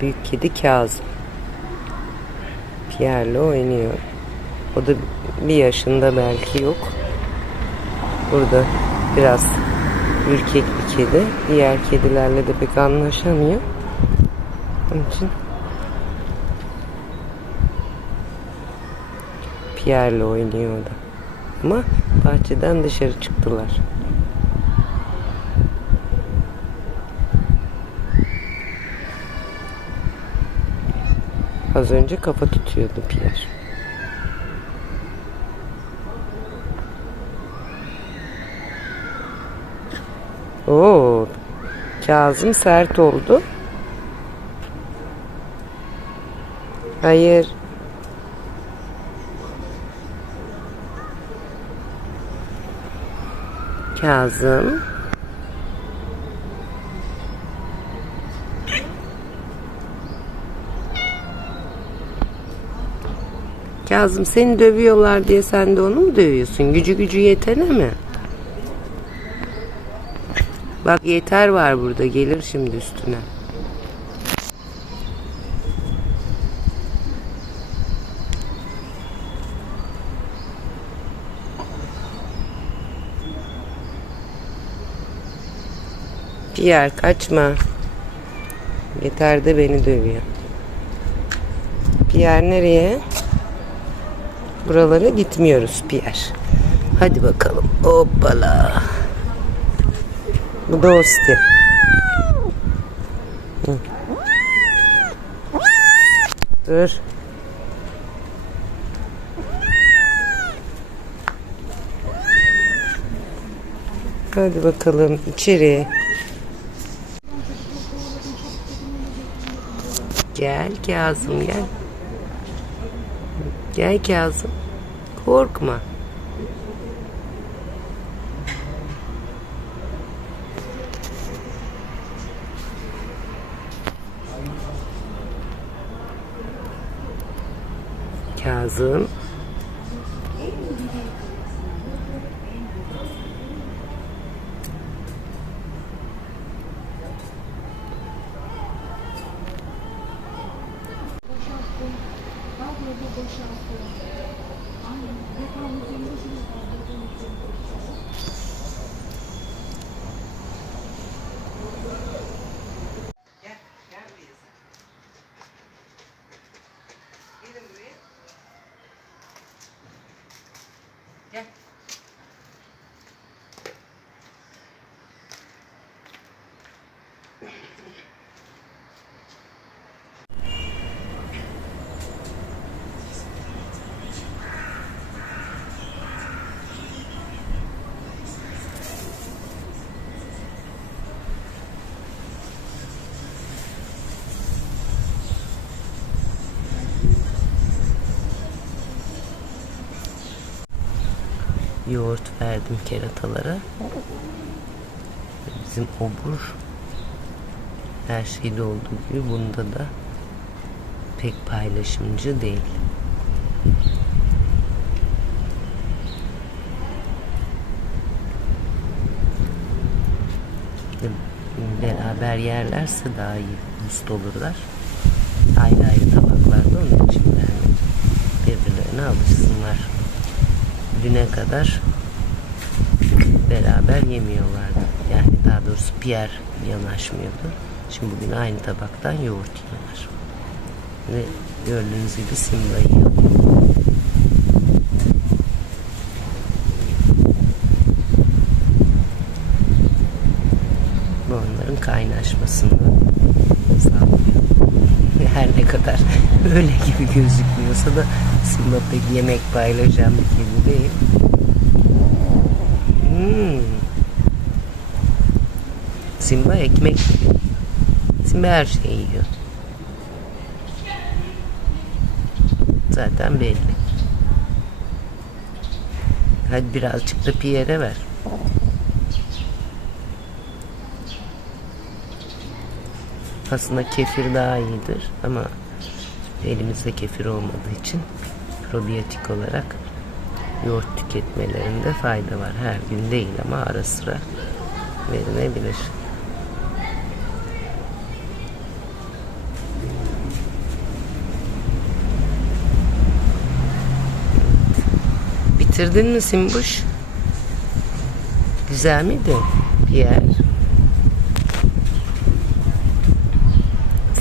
büyük kedi Kazım. Pierre'le oynuyor. O da bir yaşında belki yok. Burada biraz ürkek bir kedi. Diğer kedilerle de pek anlaşamıyor. Onun için Pierre'le oynuyor o da. Ama bahçeden dışarı çıktılar. Az önce kafa tutuyordu Pierre. Oo, Kazım sert oldu. Hayır. Kazım. Kazım seni dövüyorlar diye sen de onu mu dövüyorsun? Gücü gücü yetene mi? Bak yeter var burada gelir şimdi üstüne. Pierre kaçma. Yeter de beni dövüyor. Pierre nereye? Buralara gitmiyoruz Pierre. Hadi bakalım. Hoppala. Bu da Osti. Dur. Hadi bakalım içeri. Gel Kazım gel. Gel Kazım. Korkma. Kazım. Yoğurt verdim keratalara. Bizim obur her şeyde olduğu gibi bunda da pek paylaşımcı değil. Beraber yerlerse daha iyi mutlu olurlar. Ayrı ayrı tabaklarda onun için vermedim. Birbirlerine alışsınlar düne kadar beraber yemiyorlardı. Yani daha doğrusu Pierre yanaşmıyordu. Şimdi bugün aynı tabaktan yoğurt yiyorlar. Ve gördüğünüz gibi Simba yiyor. Bu onların kaynaşmasını kadar öyle gibi gözükmüyorsa da pek yemek paylaşan bir kedi değil. Hmm. Simba ekmek. Simba her şeyi yiyor. Zaten belli. Hadi birazcık da Pierre'e ver. aslında kefir daha iyidir ama elimizde kefir olmadığı için probiyotik olarak yoğurt tüketmelerinde fayda var. Her gün değil ama ara sıra verilebilir. Bitirdin mi Simbuş? Güzel miydi bir yer?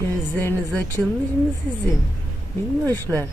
Gözleriniz açılmış mı sizin? Bilmiyorlar.